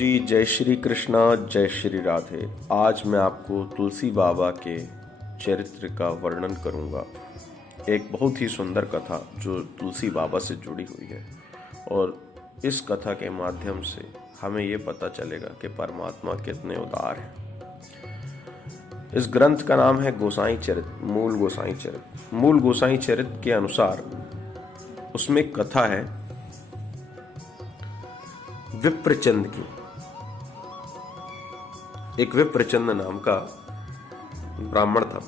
जी, जय श्री कृष्णा, जय श्री राधे। आज मैं आपको तुलसी बाबा के चरित्र का वर्णन करूंगा। एक बहुत ही सुंदर कथा जो तुलसी बाबा से जुड़ी हुई है और इस कथा के माध्यम से हमें ये पता चलेगा कि परमात्मा कितने उदार हैं। इस ग्रंथ का नाम है गोसाई चरित, मूल गोसाई चरित। मूल गोसाई चरित के अनुसार उसमें एक कथा है विप्रचंद की। एक विप्रचंद नाम का ब्राह्मण था।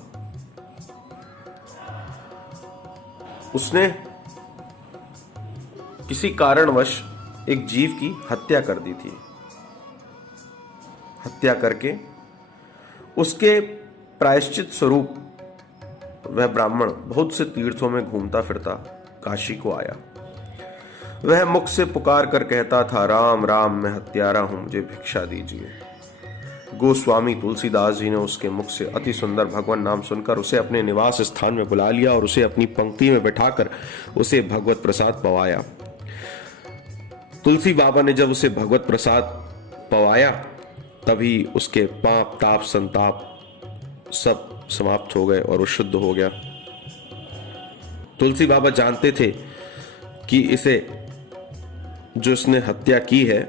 उसने किसी कारणवश एक जीव की हत्या कर दी थी। हत्या करके उसके प्रायश्चित स्वरूप वह ब्राह्मण बहुत से तीर्थों में घूमता फिरता काशी को आया। वह मुख से पुकार कर कहता था, राम राम, मैं हत्यारा हूं, मुझे भिक्षा दीजिए। गोस्वामी तुलसीदास जी ने उसके मुख से अति सुंदर भगवान नाम सुनकर उसे अपने निवास स्थान में बुला लिया और उसे अपनी पंक्ति में बैठाकर उसे भगवत प्रसाद पवाया। तुलसी बाबा ने जब उसे भगवत प्रसाद पवाया तभी उसके पाप ताप संताप सब समाप्त हो गए और वो शुद्ध हो गया। तुलसी बाबा जानते थे कि इसे जो इसने हत्या की है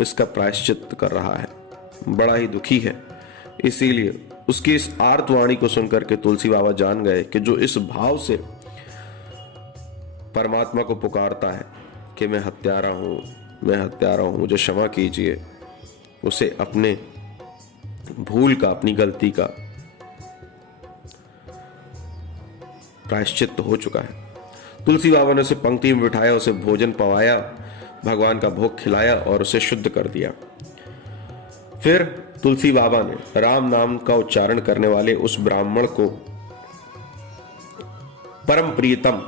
इसका प्रायश्चित कर रहा है, बड़ा ही दुखी है। इसीलिए उसकी इस आर्तवाणी को सुनकर के तुलसी बाबा जान गए कि जो इस भाव से परमात्मा को पुकारता है कि मैं हत्यारा हूं, मैं हत्यारा हूं, मुझे क्षमा कीजिए, उसे अपने भूल का, अपनी गलती का प्रायश्चित हो चुका है। तुलसी बाबा ने उसे पंक्ति में बिठाया, उसे भोजन पवाया, भगवान का भोग खिलाया और उसे शुद्ध कर दिया। फिर तुलसी बाबा ने राम नाम का उच्चारण करने वाले उस ब्राह्मण को परम प्रियतम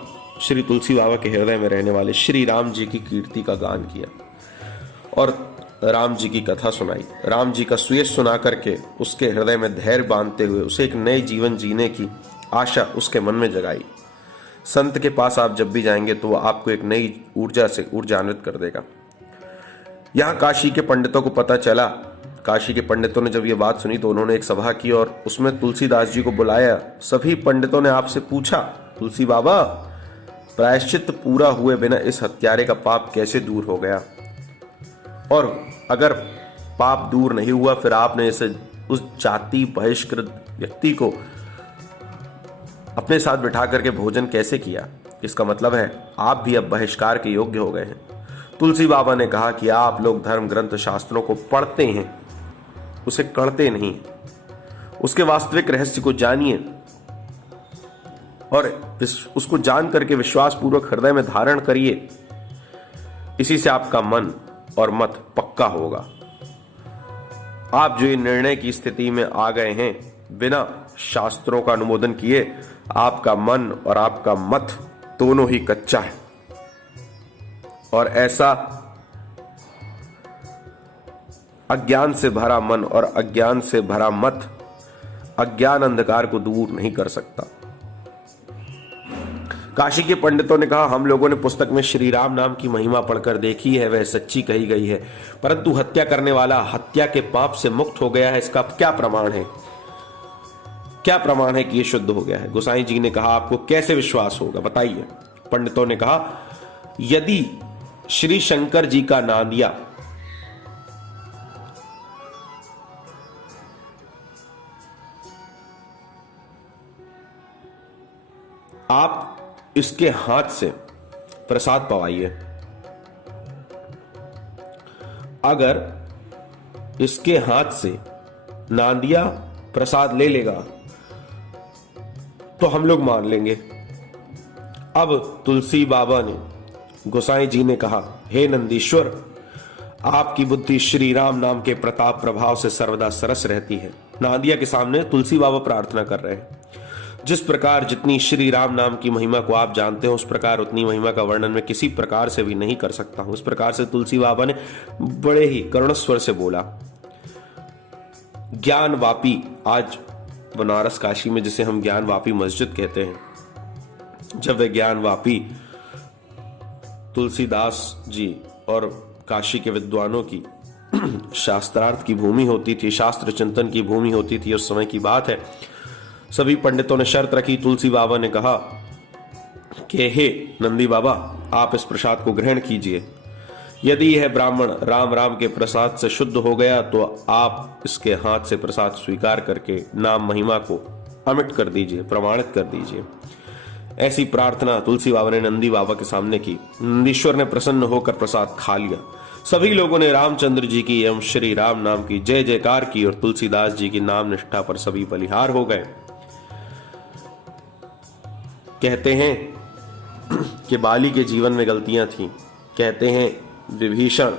श्री तुलसी बाबा के हृदय में रहने वाले श्री राम जी की कीर्ति का गान किया और राम जी की कथा सुनाई। राम जी का सुयश सुना करके उसके हृदय में धैर्य बांधते हुए उसे एक नए जीवन जीने की आशा उसके मन में जगाई। संत के पास आप जब भी जाएंगे तो वह आपको एक नई ऊर्जा से ऊर्जान्वित कर देगा। यहां काशी के पंडितों को पता चला। काशी के पंडितों ने जब ये बात सुनी तो उन्होंने एक सभा की और उसमें तुलसीदास जी को बुलाया। सभी पंडितों ने आपसे पूछा, तुलसी बाबा, प्रायश्चित पूरा हुए बिना इस हत्यारे का पाप कैसे दूर हो गया? और अगर पाप दूर नहीं हुआ फिर आपने इसे उस जाति बहिष्कृत व्यक्ति को अपने साथ बिठा करके भोजन कैसे किया? इसका मतलब है आप भी अब बहिष्कार के योग्य हो गए हैं। तुलसी बाबा ने कहा कि आप लोग धर्म ग्रंथ शास्त्रों को पढ़ते हैं, उसे कढ़ते नहीं। उसके वास्तविक रहस्य को जानिए और उसको जान करके विश्वास पूर्वक हृदय में धारण करिए। इसी से आपका मन और मत पक्का होगा। आप जो ये निर्णय की स्थिति में आ गए हैं बिना शास्त्रों का अनुमोदन किए, आपका मन और आपका मत दोनों ही कच्चा है और ऐसा अज्ञान से भरा मन और अज्ञान से भरा मत अज्ञान अंधकार को दूर नहीं कर सकता। काशी के पंडितों ने कहा, हम लोगों ने पुस्तक में श्री राम नाम की महिमा पढ़कर देखी है, वह सच्ची कही गई है, परंतु हत्या करने वाला हत्या के पाप से मुक्त हो गया है, इसका क्या प्रमाण है? क्या प्रमाण है कि यह शुद्ध हो गया है? गोसाई जी ने कहा, आपको कैसे विश्वास होगा, बताइए। पंडितों ने कहा, यदि श्री शंकर जी का नांदिया आप इसके हाथ से प्रसाद पवाइए, अगर इसके हाथ से नांदिया प्रसाद ले लेगा तो हम लोग मान लेंगे। अब तुलसी बाबा ने, गोसाई जी ने कहा, हे नंदीश्वर, आपकी बुद्धि श्री राम नाम के प्रताप प्रभाव से सर्वदा सरस रहती है। नांदिया के सामने तुलसी बाबा प्रार्थना कर रहे हैं। जिस प्रकार जितनी श्री राम नाम की महिमा को आप जानते हो उस प्रकार उतनी महिमा का वर्णन मैं किसी प्रकार से भी नहीं कर सकता हूं। इस प्रकार से तुलसी बाबा ने बड़े ही करुण स्वर से बोला। ज्ञान वापी, आज बनारस काशी में जिसे हम ज्ञान वापी मस्जिद कहते हैं, जब वे ज्ञान वापी तुलसीदास जी और काशी के विद्वानों की शास्त्रार्थ की भूमि होती थी, शास्त्र चिंतन की भूमि होती थी। उस समय की बात है, सभी पंडितों ने शर्त रखी। तुलसी बाबा ने कहा कि हे नंदी बाबा, आप इस प्रसाद को ग्रहण कीजिए। यदि यह ब्राह्मण राम राम के प्रसाद से शुद्ध हो गया तो आप इसके हाथ से प्रसाद स्वीकार करके नाम महिमा को अमिट कर दीजिए, प्रमाणित कर दीजिए। ऐसी प्रार्थना तुलसी बाबा ने नंदी बाबा के सामने की। नंदीश्वर ने प्रसन्न होकर प्रसाद खा लिया। सभी लोगों ने रामचंद्र जी की एवं श्री राम नाम की जय जयकार की और तुलसीदास जी की नाम निष्ठा पर सभी बलिहार हो गए। कहते हैं कि बाली के जीवन में गलतियां थीं। कहते हैं विभीषण,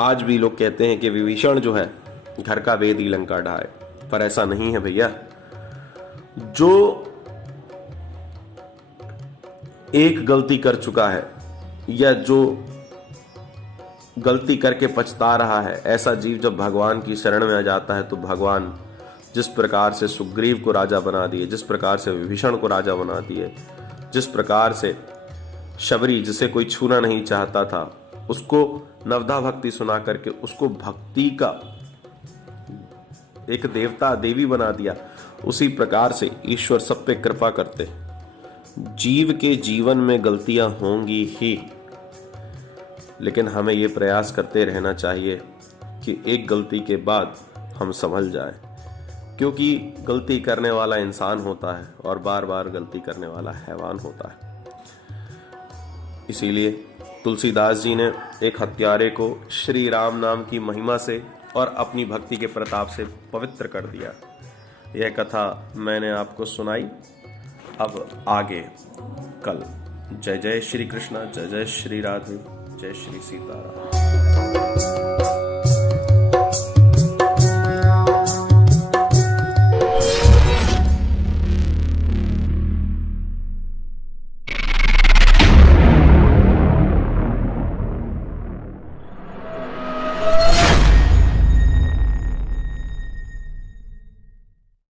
आज भी लोग कहते हैं कि विभीषण जो है घर का वेद ही लंका ढाए, पर ऐसा नहीं है भैया। जो एक गलती कर चुका है या जो गलती करके पछता रहा है, ऐसा जीव जब भगवान की शरण में आ जाता है तो भगवान जिस प्रकार से सुग्रीव को राजा बना दिए, जिस प्रकार से विभीषण को राजा बना दिए, जिस प्रकार से शबरी जिसे कोई छूना नहीं चाहता था उसको नवधा भक्ति सुना करके उसको भक्ति का एक देवता देवी बना दिया, उसी प्रकार से ईश्वर सब पे कृपा करते। जीव के जीवन में गलतियां होंगी ही, लेकिन हमें यह प्रयास करते रहना चाहिए कि एक गलती के बाद हम संभल जाएं, क्योंकि गलती करने वाला इंसान होता है और बार बार गलती करने वाला हैवान होता है। इसीलिए तुलसीदास जी ने एक हत्यारे को श्री राम नाम की महिमा से और अपनी भक्ति के प्रताप से पवित्र कर दिया। यह कथा मैंने आपको सुनाई। अब आगे कल। जय जय श्री कृष्णा, जय जय श्री राधे, जय श्री सीताराम।